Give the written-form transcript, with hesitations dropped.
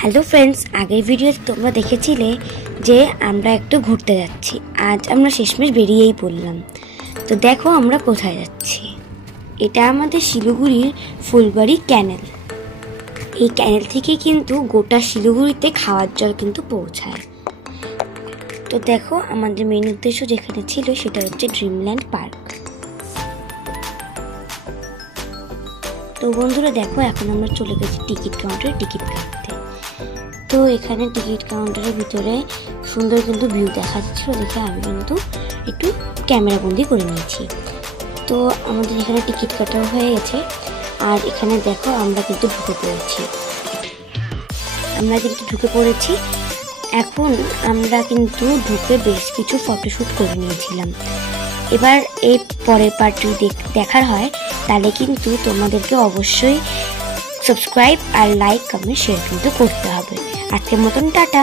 Hello friends, আগের ভিডিওতে তোমরা দেখেছিলে যে আমরা একটু ঘুরতে যাচ্ছি। আজ আমরা শেষমেশ বেরিয়েই পড়লাম। তো দেখো আমরা কোথায় যাচ্ছি। এটা আমাদের শিলিগুড়ির ফুলবাড়ি ক্যানেল। এই ক্যানেল থেকে কিন্তু গোটা শিলিগুড়িতে খাওয়ার জল কিন্তু পৌঁছায়। তো দেখো আমাদের মেন উদ্দেশ্য যেখানে ছিল সেটা হচ্ছে ড্রিমল্যান্ড পার্ক। তো বন্ধুরা দেখো, এখন আমরা চলে গেছি টিকিট কাউন্টারে টিকিট কাটতে। তো এখানে টিকিট কাউন্টারের ভিতরে সুন্দর কিন্তু ভিউ দেখা যাচ্ছিল দেখে আমি কিন্তু একটু ক্যামেরা বন্দি করে নিয়েছি। তো আমাদের এখানে টিকিট কাটাও হয়ে গেছে। আর এখানে দেখো আমরা কিন্তু ঢুকে পড়েছি। এখন আমরা কিন্তু ঢুকে বেশ কিছু ফটোশ্যুট করে নিয়েছিলাম। এবার এই পরের পার্টটি দেখার হয় তাহলে কিন্তু তোমাদেরকে অবশ্যই সাবস্ক্রাইব আর লাইক কমেন্ট শেয়ার কিন্তু করতে হবে। আজকের মতন টাটা।